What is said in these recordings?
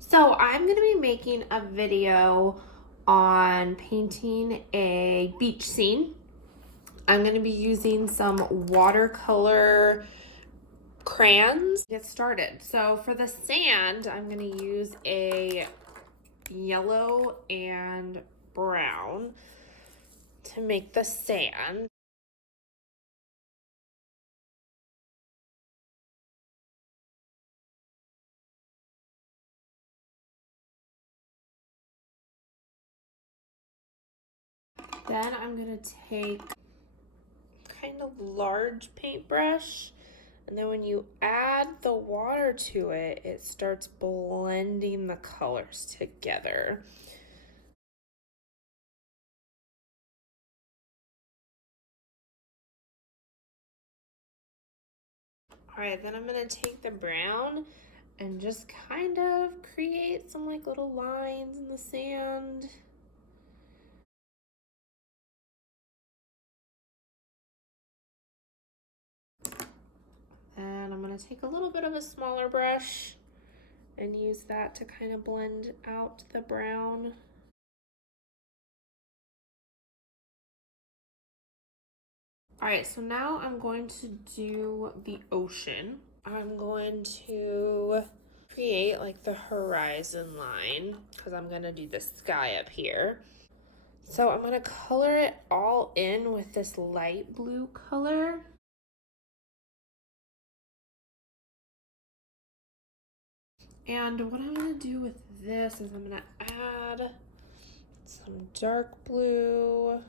So I'm going to be making a video on painting a beach scene. I'm going to be using some watercolor crayons to get started. So for the sand, I'm going to use a yellow and brown to make the sand. Then I'm going to take kind of large paintbrush, and then when you add the water to it, it starts blending the colors together. All right, then I'm gonna take the brown and just kind of create some like little lines in the sand. And I'm gonna take a little bit of a smaller brush and use that to kind of blend out the brown. All right, so now I'm going to do the ocean. I'm going to create like the horizon line because I'm gonna do the sky up here. So I'm gonna color it all in with this light blue color. And what I'm gonna do with this is I'm gonna add some dark blue.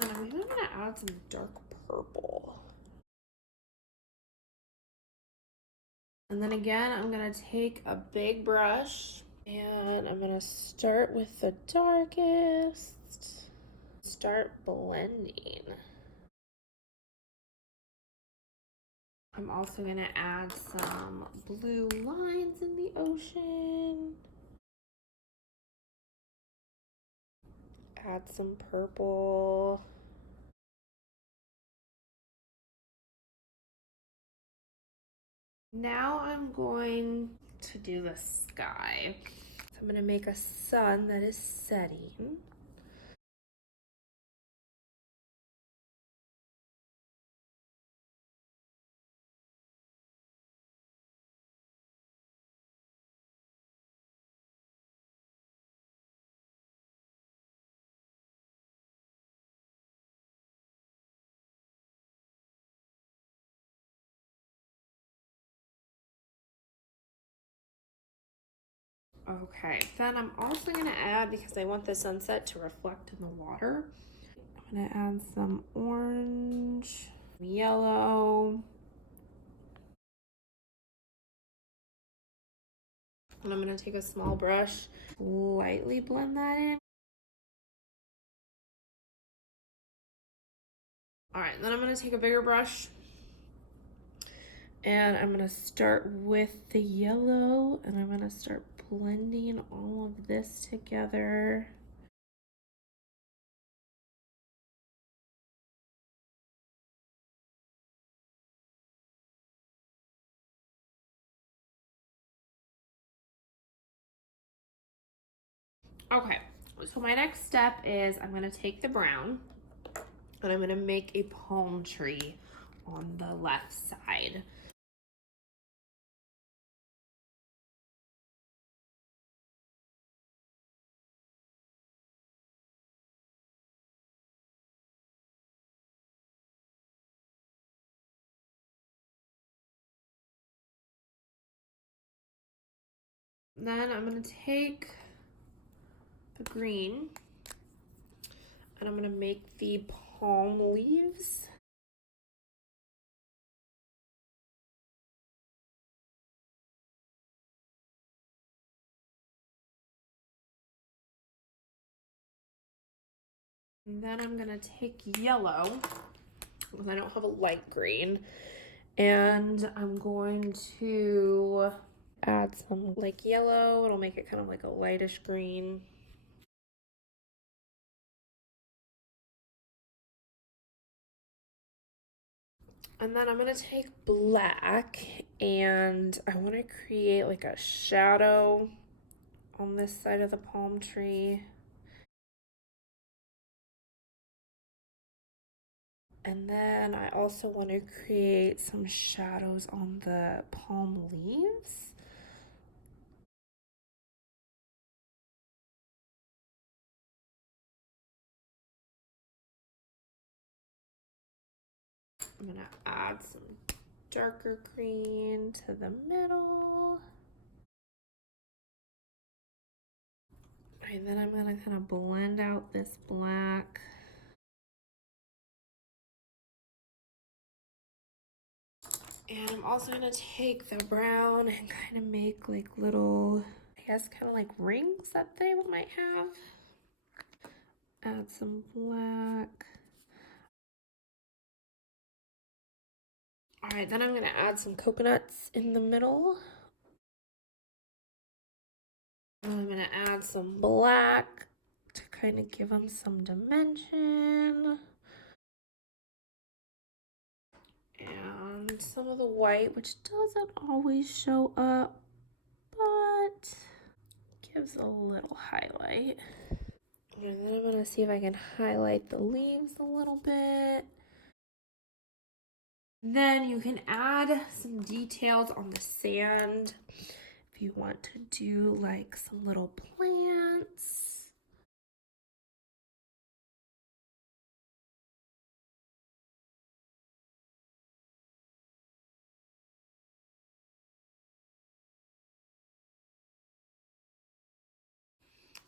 And maybe I'm gonna add some dark purple. And then again, I'm gonna take a big brush and I'm gonna start with the darkest. Start blending. I'm also gonna add some blue lines in the ocean. Add some purple. Now I'm going to do the sky. So I'm gonna make a sun that is setting. Okay, then I'm also gonna add, because I want the sunset to reflect in the water, I'm gonna add some orange, yellow, and I'm gonna take a small brush, lightly blend that in. All right, then I'm gonna take a bigger brush and I'm gonna start with the yellow and I'm gonna start blending all of this together. Okay, so my next step is I'm gonna take the brown and I'm gonna make a palm tree on the left side. Then I'm gonna take the green and I'm gonna make the palm leaves. And then I'm gonna take yellow, because I don't have a light green, and I'm going to add some like yellow. It'll make it kind of like a lightish green. And then I'm gonna take black and I want to create like a shadow on this side of the palm tree. And then I also want to create some shadows on the palm leaves. I'm gonna add some darker green to the middle. And then I'm gonna kind of blend out this black. And I'm also gonna take the brown and kind of make like little, I guess kind of like rings that they might have. Add some black. All right, then I'm gonna add some coconuts in the middle. I'm gonna add some black to kind of give them some dimension. And some of the white, which doesn't always show up, but gives a little highlight. And then I'm gonna see if I can highlight the leaves a little bit. Then you can add some details on the sand if you want to do like some little plants.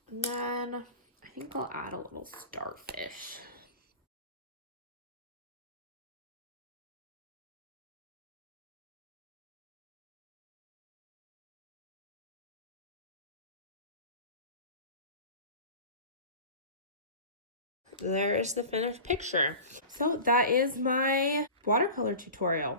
And then I think I'll add a little starfish. There is the finished picture. So that is my watercolor tutorial.